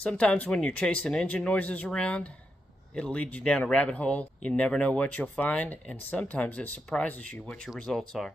Sometimes when you're chasing engine noises around, it'll lead you down a rabbit hole. You never know what you'll find, and sometimes it surprises you what your results are.